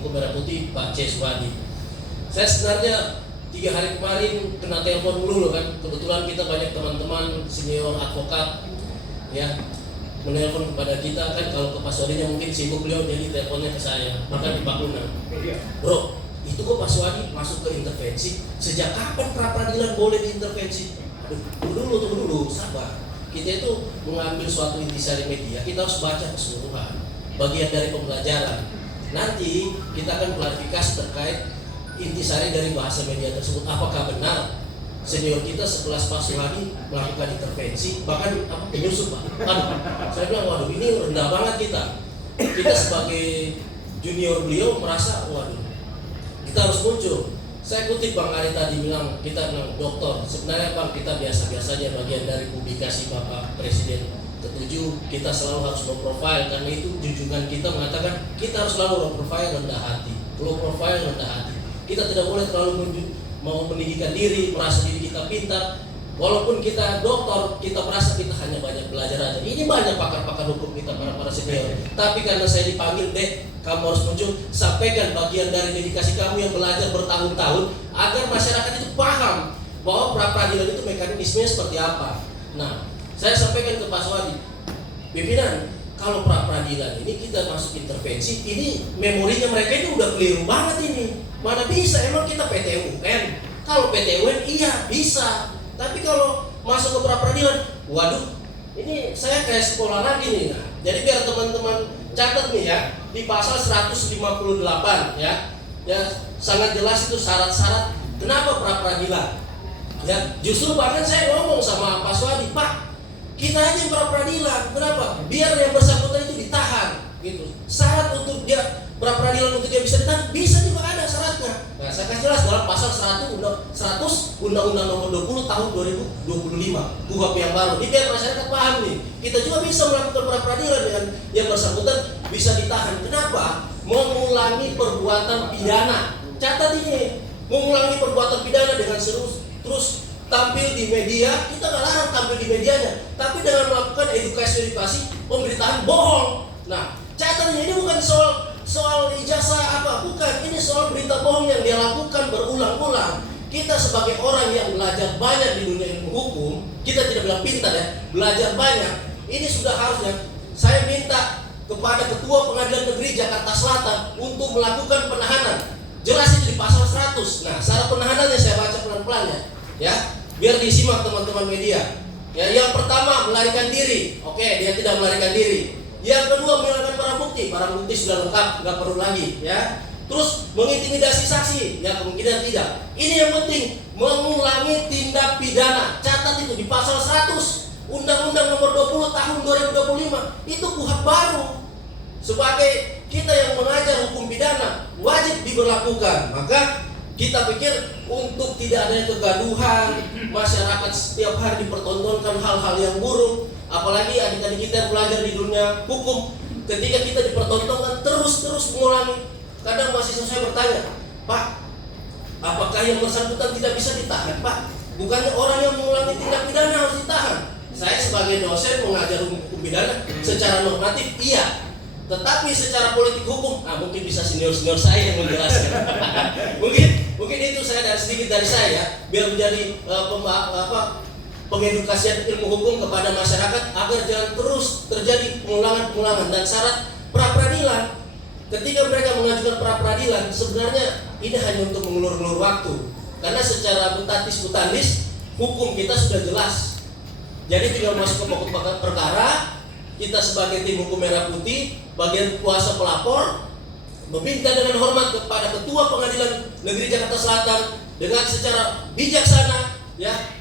Hukum Merah Putih Pak C. Suwadi. Saya sebenarnya 3 hari kemarin kena telepon dulu kan, kebetulan kita banyak teman-teman senior advokat ya menelpon kepada kita kan, kalau ke Pak Suwadinya mungkin sibuk beliau jadi teleponnya ke saya, maka di Pak Luna, bro itu kok Pak Suwadi masuk ke intervensi, sejak kapan pra peradilan boleh diintervensi? Tunggu dulu, sabar. Kita itu mengambil suatu intisari media, kita harus baca keseluruhan, bagian dari pembelajaran. Nanti kita akan klarifikasi terkait intisari dari bahasa media tersebut, apakah benar senior kita sekelas Pak Suwadi melakukan intervensi, bahkan penyusup Pak. Saya bilang waduh ini rendah banget kita sebagai junior beliau merasa waduh kita harus muncul. Saya kutip Bang Ari tadi kita bilang dokter, sebenarnya Bang kita biasa-biasa aja, bagian dari publikasi Bapak Presiden ke-7 kita selalu harus low profile, karena itu junjungan kita mengatakan kita harus selalu low profile rendah hati, low profile rendah hati. Kita tidak boleh terlalu mau meninggikan diri, merasa diri kita pintar. Walaupun kita dokter, kita merasa kita hanya banyak belajar aja. Ini banyak pakar-pakar hukum kita, para senior. Tapi karena saya dipanggil, Dek, kamu harus muncul, sampaikan bagian dari dedikasi kamu yang belajar bertahun-tahun, agar masyarakat itu paham bahwa pra peradilan itu mekanismenya seperti apa. Nah, saya sampaikan ke Pak Suwadi, pimpinan, kalau pra peradilan ini kita masuk intervensi, ini memorinya mereka itu udah keliru banget ini. Mana bisa, emang kita PT UN? Kalau PT UN iya bisa, tapi kalau masuk ke pra peradilan, waduh, ini saya kayak sekolah lagi nih. Nah, jadi biar teman-teman catat nih ya, di pasal 158 ya sangat jelas itu syarat-syarat kenapa pra peradilan. Ya, justru bahkan saya ngomong sama Pak Suwadi, Pak, kita aja yang pra peradilan, kenapa? Biar yang bersangkutan itu ditahan, gitu. Syarat untuk dia pra peradilan untuk dia bisa ditahan, bisa juga ada syaratnya. Nah, saya kasih jelas dalam pasal 100 Undang-Undang Nomor 20 Tahun 2025 KUHP yang baru. Ini biar masyarakat paham nih. Kita juga bisa melakukan pra peradilan dengan yang bersangkutan bisa ditahan. Kenapa? Mengulangi perbuatan pidana. Catat ini, mengulangi perbuatan pidana dengan terus tampil di media. Kita nggak larang tampil di medianya, tapi dengan melakukan edukasi pemberitaan bohong. Nah, catat ini bukan soal ijazah apa, bukan. Ini soal berita bohong yang dia lakukan berulang-ulang. Kita sebagai orang yang belajar banyak di dunia ilmu hukum, kita tidak bilang pintar ya, belajar banyak. Ini sudah harusnya saya minta kepada Ketua Pengadilan Negeri Jakarta Selatan untuk melakukan penahanan. Jelas itu di pasal 100. Nah, syarat penahanannya saya baca pelan-pelan ya, biar disimak teman-teman media. Ya, yang pertama melarikan diri. Oke, dia tidak melarikan diri. Yang kedua menghilangkan barang bukti sudah lengkap, nggak perlu lagi ya. Terus mengintimidasi saksi, ya kemungkinan tidak. Ini yang penting, mengulangi tindak pidana. Catat itu di pasal 100 Undang-Undang Nomor 20 Tahun 2025 itu KUHP baru. Sebagai kita yang mengajar hukum pidana wajib diberlakukan. Maka kita pikir untuk tidak adanya kegaduhan, masyarakat setiap hari dipertontonkan hal-hal yang buruk, apalagi adik-adik kita yang belajar di dunia hukum, ketika kita dipertontonkan terus mengulangi. Kadang mahasiswa saya bertanya, Pak, apakah yang bersangkutan tidak bisa ditahan, Pak? Bukannya orang yang mengulangi tindak pidana harus ditahan? Saya sebagai dosen mengajar hukum pidana secara normatif, iya. Tetapi secara politik hukum, mungkin bisa senior-senior saya yang menjelaskan. mungkin itu saya sedikit dari saya, biar menjadi pengedukasian ilmu hukum kepada masyarakat agar jangan terus terjadi pengulangan dan syarat pra peradilan. Ketika mereka mengajukan pra peradilan, sebenarnya ini hanya untuk mengulur-ulur waktu, karena secara mutatis hukum kita sudah jelas. Jadi tinggal masuk ke pokok perkara. Kita sebagai tim hukum Merah Putih, bagian kuasa pelapor, meminta dengan hormat kepada Ketua Pengadilan Negeri Jakarta Selatan dengan secara bijaksana, ya,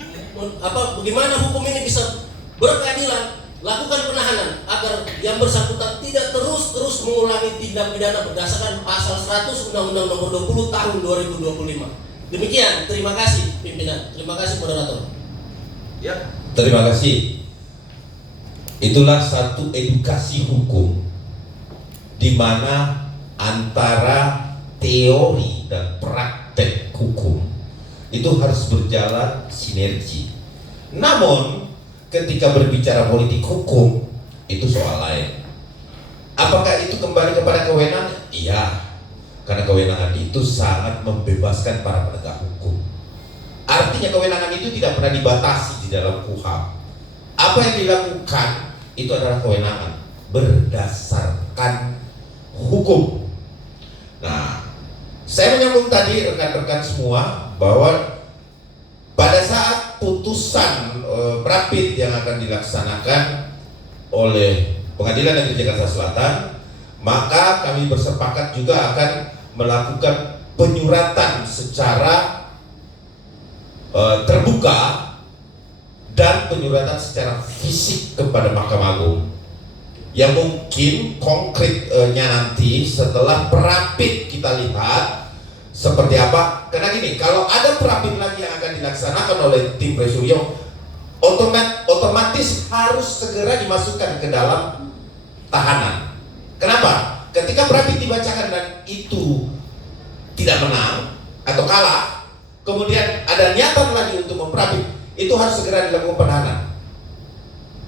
bagaimana hukum ini bisa berkeadilan, lakukan penahanan agar yang bersangkutan tidak terus mengulangi tindak pidana berdasarkan pasal 100 Undang-Undang Nomor 20 Tahun 2025. Demikian, terima kasih pimpinan, terima kasih moderator. Ya, terima kasih. Itulah satu edukasi hukum di mana antara teori dan praktek hukum itu harus berjalan sinergi. Namun ketika berbicara politik hukum itu soal lain. Apakah itu kembali kepada kewenangan? Iya. karena kewenangan itu sangat membebaskan para penegak hukum. Artinya kewenangan itu tidak pernah dibatasi di dalam KUHP. Apa yang dilakukan itu adalah kewenangan berdasarkan hukum. Nah, saya menyambung tadi rekan-rekan semua bahwa pada saat putusan Prapit yang akan dilaksanakan oleh Pengadilan Negeri Jakarta Selatan, maka kami bersepakat juga akan melakukan penyuratan secara terbuka dan penyuratan secara fisik kepada Mahkamah Agung. Yang mungkin konkretnya nanti setelah Prapit kita lihat seperti apa. Karena gini, kalau ada Prapit lagi yang akan dilaksanakan oleh tim Roy Suryo, otomatis harus segera dimasukkan ke dalam tahanan. Kenapa? Ketika Prapit dibacakan dan itu tidak menang atau kalah, kemudian ada niatan lagi untuk memprapit, itu harus segera dilakukan penahanan.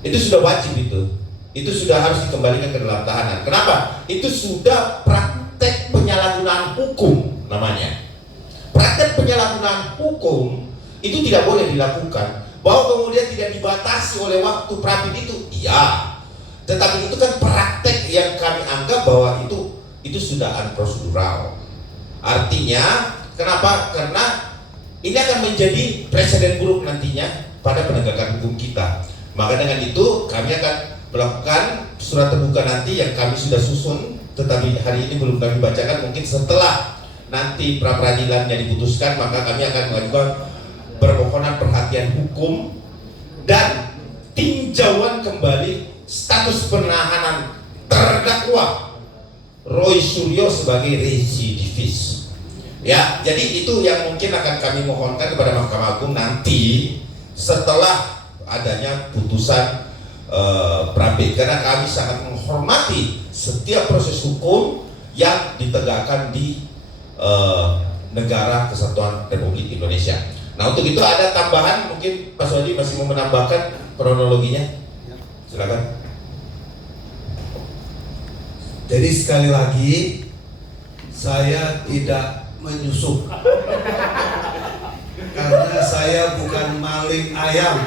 Itu sudah wajib itu sudah harus dikembalikan ke dalam tahanan. Kenapa? Itu sudah praktek penyalahgunaan hukum namanya. Praktek penyalahgunaan hukum itu tidak boleh dilakukan. Bahwa kemudian tidak dibatasi oleh waktu Prapit itu, iya. Tetapi itu kan praktek yang kami anggap bahwa itu sudah unprocedural. Artinya, kenapa? Karena ini akan menjadi presiden buruk nantinya pada penegakan hukum kita. Maka dengan itu kami akan melakukan surat terbuka nanti yang kami sudah susun, tetapi hari ini belum kami bacakan. Mungkin setelah nanti pra peradilannya diputuskan, maka kami akan mengajukan permohonan perhatian hukum dan tinjauan kembali status penahanan terdakwa Roy Suryo sebagai residivis. Ya, jadi itu yang mungkin akan kami mohonkan kepada Mahkamah Agung nanti setelah adanya putusan Prapit, karena kami sangat menghormati setiap proses hukum yang ditegakkan di negara kesatuan Republik Indonesia. Nah, untuk itu ada tambahan, mungkin Pak Swadi masih mau menambahkan kronologinya. Silakan. Jadi sekali lagi saya tidak menyusup karena saya bukan maling ayam.